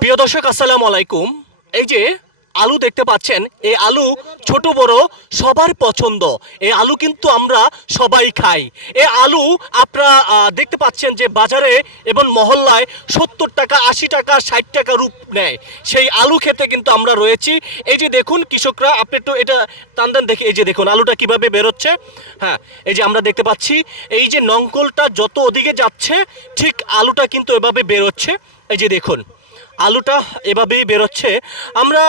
প্রিয় দর্শক আসসালামু আলাইকুম। এই যে আলু দেখতে পাচ্ছেন, এই আলু ছোট বড় সবার পছন্দ। এই আলু কিন্তু আমরা সবাই খাই। এই আলু আপনারা দেখতে পাচ্ছেন যে বাজারে এবং মহল্লায় 70 টাকা, 80 টাকা, 60 টাকা রূপ নেয়। সেই আলু খেতে কিন্তু আমরা রয়েছি। এই যে দেখুন কৃষকরা, আপনি একটু এটা টান টান দেখে, এই যে দেখুন আলুটা কিভাবে বেরোচ্ছে। হ্যাঁ, এই যে আমরা দেখতে পাচ্ছি, এই যে নঙ্কলটা যত ওদিকে যাচ্ছে ঠিক আলুটা কিন্তু এভাবে বেরোচ্ছে। এই যে দেখুন আলুটা এভাবেই বেরোচ্ছে। আমরা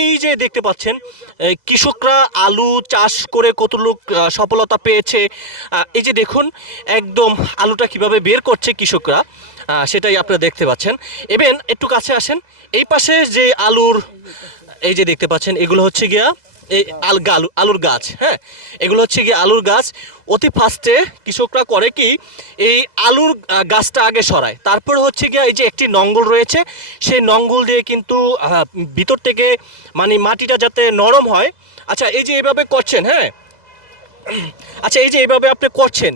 এই যে দেখতে পাচ্ছেন কৃষকরা আলু চাষ করে কত লোক সফলতা পেয়েছে। এই যে দেখুন একদম আলুটা কিভাবে বের করছে কৃষকরা, সেটাই আপনারা দেখতে পাচ্ছেন। এবেন একটু কাছে আসেন। এই পাশে যে আলুর, এই যে দেখতে পাচ্ছেন এগুলো হচ্ছে গিয়া এই আলুর গাছ। হ্যাঁ, এগুলো হচ্ছে গিয়ে আলুর গাছ। অতি ফার্স্টে কৃষকরা করে কি, এই আলুর গাছটা আগে সরায়, তারপরে হচ্ছে গিয়ে এই যে একটি নঙ্গল রয়েছে, সেই নঙ্গল দিয়ে কিন্তু ভিতর থেকে মানে মাটিটা যাতে নরম হয়। আচ্ছা, এই যে এইভাবে করছেন। হ্যাঁ, আচ্ছা, এই যে এইভাবে আপনি করছেন,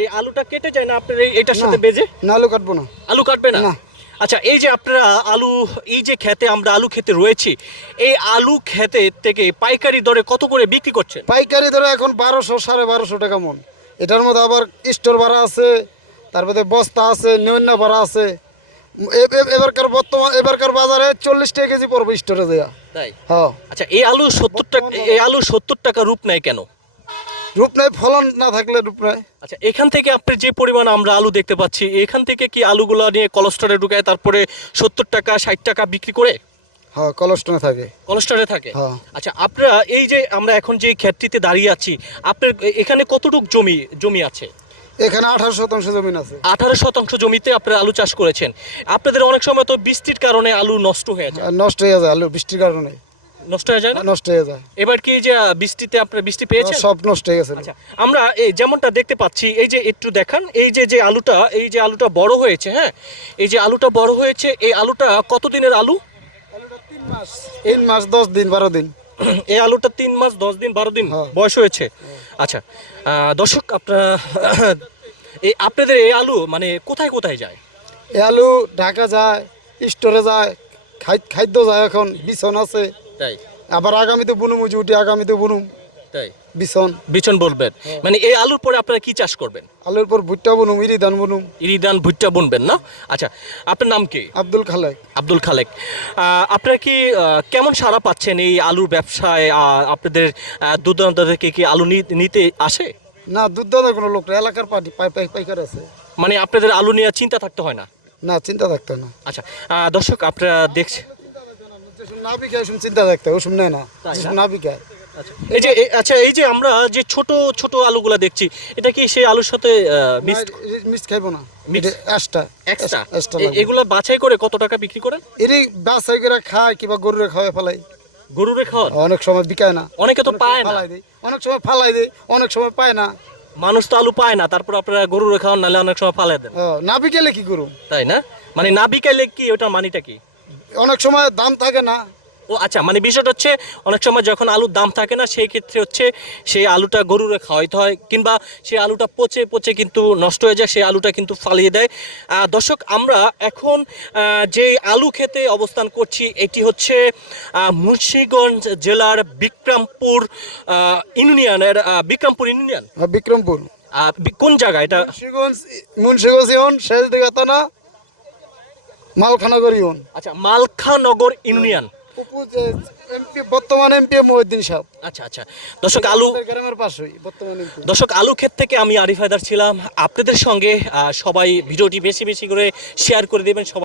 এই আলুটা কেটে যায় না আপনার এটার সাথে বেজে? না, আলু কাটবো না। আলু কাটবে না? না। আচ্ছা, এই যে আপনারা আলু, এই যে খেতে আমরা আলু খেতে রয়েছি, এই আলু খেতে থেকে পাইকারি দরে কত করে বিক্রি করছেন? পাইকারি ধরে এখন 1200, 1250 টাকা মন। এটার মধ্যে আবার স্টোর ভাড়া আছে, তারপরে বস্তা আছে, নৈন্য ভাড়া আছে। এবারকার বাজারে 40 টাকা কেজি পড়বে স্টোরে দেয়া। তাই? হ্যাঁ। আচ্ছা, এই আলু 70 টাকা, এই আলু 70 টাকা রূপ নেয় কেন? রূপ নাই, ফলন না থাকলে রূপ নাই। আচ্ছা, এখান থেকে আপনার যে পরিমাণ আমরা আলু দেখতে পাচ্ছি, এখান থেকে কি আলুগুলো নিয়ে কোলেস্টোরে ঢুকায় তারপরে 70 টাকা, 60 টাকা বিক্রি করে? হ্যাঁ, কোলেস্ট্রল থাকে। কোলেস্টোরে থাকে? হ্যাঁ। আচ্ছা, আপনারা এই যে আমরা এখন যে ক্ষেতটিতে দাঁড়িয়ে আছি, আপনার এখানে কতটুকু জমি আছে? এখানে 18% জমিন আছে। 18% জমিতে আপনারা আলু চাষ করেছেন। আপনাদের অনেক সময় তো বৃষ্টির কারণে আলু নষ্ট হয়ে যায়। আর নষ্ট হয়ে যায় আলু বৃষ্টির কারণে। নষ্ট হয়ে যায় না? নষ্ট হয়ে যায়। এবার কি যে বৃষ্টিতে আপনারা বৃষ্টি পেয়েছেন? সব নষ্ট হয়ে গেছে। আচ্ছা, আমরা এই যেমনটা দেখতে পাচ্ছি, এই যে একটু দেখান, এই যে আলুটা, এই যে আলুটা বড় হয়েছে। হ্যাঁ, এই যে আলুটা বড় হয়েছে, এই আলুটা কত দিনের আলু? 3 মাস 10 দিন 12 দিন। এই আলুটা 3 মাস 10 দিন 12 দিন হ্যাঁ। বয়স হয়েছে। আচ্ছা, দর্শক আপনারা এই আপনাদের এই আলু মানে কোথায় কোথায় যায়? এই আলু ঢাকা যায়, স্টোরে যায়, খাদ্য যায়, এখন বিছন আছে। তাই? আবার আগামীতে বুনুম, উঠি আগামীতে বুনুম তাই? বিছন বলবেন? মানে এই আলুর পরে আপনারা কি চাষ করবেন? আলুর পর ভুট্টা বুনুম, ইরি ধান বুনুম। ইরিদান ভুট্টা বুনবেন না? আচ্ছা, আপনার নাম কি? আব্দুল খালেক। আব্দুল খালেক। আপনারা কি কেমন সাড়া পাচ্ছেন এই আলুর ব্যবসায়? আপনাদের দূর দূরান্ত থেকে কি আলু নিতে আসে? না, দুধ দাদা কোনো লোক না, এলাকার পাইকার আছে। মানে আপনাদের আলু নিয়ে চিন্তা থাকতে হয় না? না, চিন্তা থাকতে না। আচ্ছা, দর্শক আপনারা দেখছেন, না বিকায় চিন্তা থাকতে ওসব নেয় না, না বিকায়। এই যে আচ্ছা, এই যে আমরা যে ছোট ছোট আলুগুলা দেখছি, এটা কি সেই আলুর সাথে মিক্স খাইবো না, Mix? এক্সট্রা এক্সট্রা এগুলো বাছাই করে কত টাকা বিক্রি করেন? এরই বাছাই করে খায়, কিংবা গরুরে খাওয়াই ফেলাই। গরুরে খাওয়ান? অনেক সময় বিকায় না, অনেকে তো পায় না। ফালাই দেয়, অনেক সময় ফালাই দেয়, অনেক সময় পায় না। মানুষ তো আলু পায় না, তারপর আপনারা গরুরে খাওয়ান, নাহলে অনেক সময় ফালাই দেন। না বিকেলে কি করুম? তাই না? মানে না বিকাইলে কি ওটার মানিটা কি? অনেক সময় দাম থাকে না। ও আচ্ছা, মানে বিষয়টা হচ্ছে অনেক সময় যখন আলুর দাম থাকে না, সেই ক্ষেত্রে হচ্ছে সেই আলুটা গরুরে খাওয়াইতে হয়, কিংবা সেই আলুটা পচে পচে কিন্তু নষ্ট হয়ে যায়, সেই আলুটা কিন্তু ফালিয়ে দেয়। দর্শক, আমরা এখন যে আলু খেতে অবস্থান করছি, এটি হচ্ছে মুন্সিগঞ্জ জেলার বিক্রমপুর ইউনিয়নের বিক্রমপুর ইউনিয়ন। বিক্রমপুর কোন জায়গা এটা? মুন্সিগঞ্জ ইউন, শেষ দিকে না, মালখানগর ইউন। আচ্ছা, মালখানগর ইউনিয়ন। বর্তমান এমপি মহিউদ্দিন সাহেব। আচ্ছা আচ্ছা, দর্শক গ্রামের পাশেই বর্তমান এমপি। দর্শক, আলু ক্ষেত থেকে আমি আরিফ হায়দার ছিলাম আপনাদের সঙ্গে। সবাই ভিডিওটি বেশি বেশি করে শেয়ার করে দেবেন। সবাই